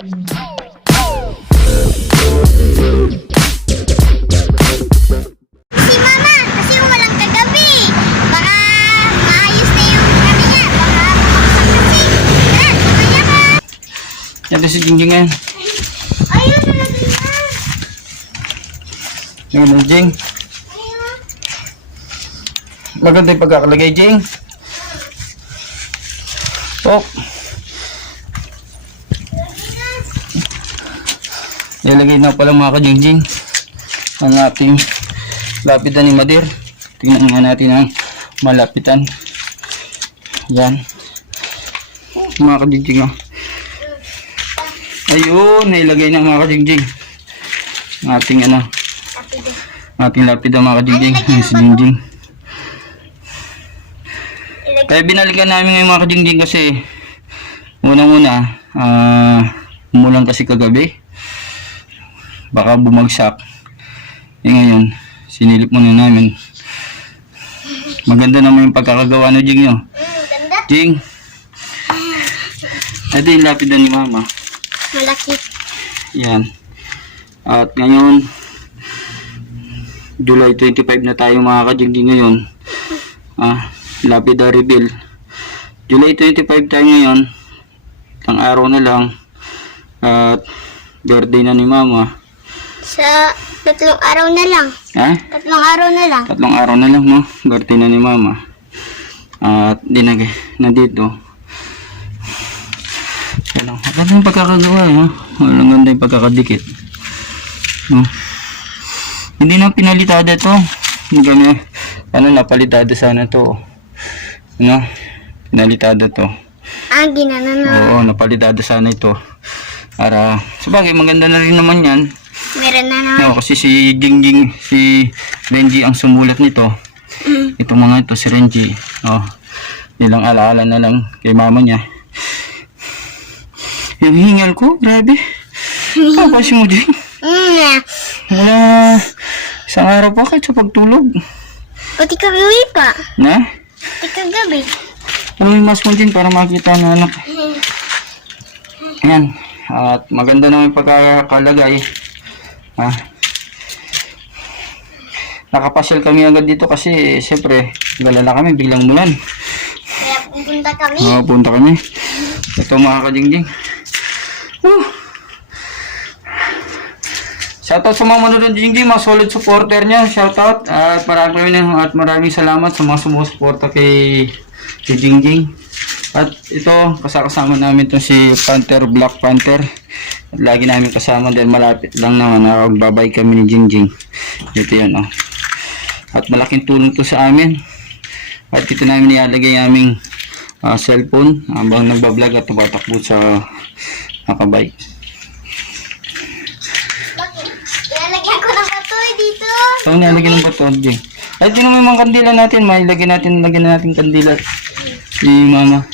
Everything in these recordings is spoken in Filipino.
Si Mama, kasi walang kagabi. Baka maayos na yung kami niya. Baka makasakit kasi. Yan, mamaya ka. Yan si Jingjing ngayon. Ayun na natin na. Yung ano, Jing? Ayun. Maganda yung pagkakalagay, Jing. Oh. Ilagay na pala mga ka-Jingjing ang ating lapitan ni Madir. Tingnan nga natin ang malapitan. Yan. Mga ka-Jingjing, oh. Ayun, nailagay na mga ka-Jingjing. Ating ano, Kapida. ating lapitan mga ka-Jingjing. Ayan si Jingjing. Ilagay. Kaya binalikan namin ngayon mga ka-Jingjing kasi unang-una, umulan kasi kagabi. Baka bumagsak. Ngayon, sinilip muna namin. Maganda naman yung pagkakagawa na Jing, no? Ganda. Jing, ito yung lapidan ni Mama. Malaki. Yan. At ngayon, July 25 na tayo mga ka-Jingjing ngayon. Lapida reveal. July 25 tayo ngayon. Ang araw na lang. At birthday na ni Mama. Sa 3 araw na lang. Ha? 3 araw na lang. 3 araw na lang, no? Birthday na ni Mama. At nandito. Yan lang. Maganda yung pagkakagawa, no? Walang ganda yung pagkakadikit. No? Hindi na pinalitada to. Hindi kami, napalitada sana to. No? Pinalitada to. Ginana na. Oo, napalitada sana ito. Para, sabagay, maganda na rin naman yan. Meron na naman. No, kasi si Jingjing, si Renji ang sumulat nito. Ito mga ito, si Renji. Oh, nilang alaala na lang kay mama niya. Yung hingal ko, grabe. Kasi mo, Jing. Wala, isang araw pa kahit sa pagtulog. Pati kagabi pa. Na? Pati kagabi. Ano yung mas mo, Jing, para makita na anak. Ayan. At maganda naman yung pagkakalagay. Nakapasyal kami agad dito kasi siyempre galala kami, biglang mulan. Kaya pupunta kami. Punta kami. Ito mga ka-Jingjing. Shoutout sa mga manonood Jingjing, mga solid supporter niya. Shoutout at maraming salamat sa mga sumusuporta kay Jingjing. At ito, kasama namin itong si Panther, Black Panther. At lagi namin kasama dahil malapit lang naman. Nagbabay kami ni Jingjing. Ito yan, oh. At malaking tulong to sa amin. At ito namin ilalagay aming cellphone habang nagbablog at tumatakbo sa nakabike. Ilalagyan ko ng batoy dito. Ito nilalagay ng bato, Jing. Ay, ito naman yung mga kandila natin. Lagyan natin kandila ni Mama.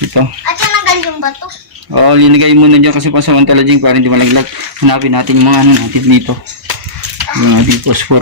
Ito. At tinagal yung bato. Oo, linagay muna dyan kasi pasamantala Jing para hindi malaglag. Hanapin natin yung mga ano natin dito. Yung ating phosphor.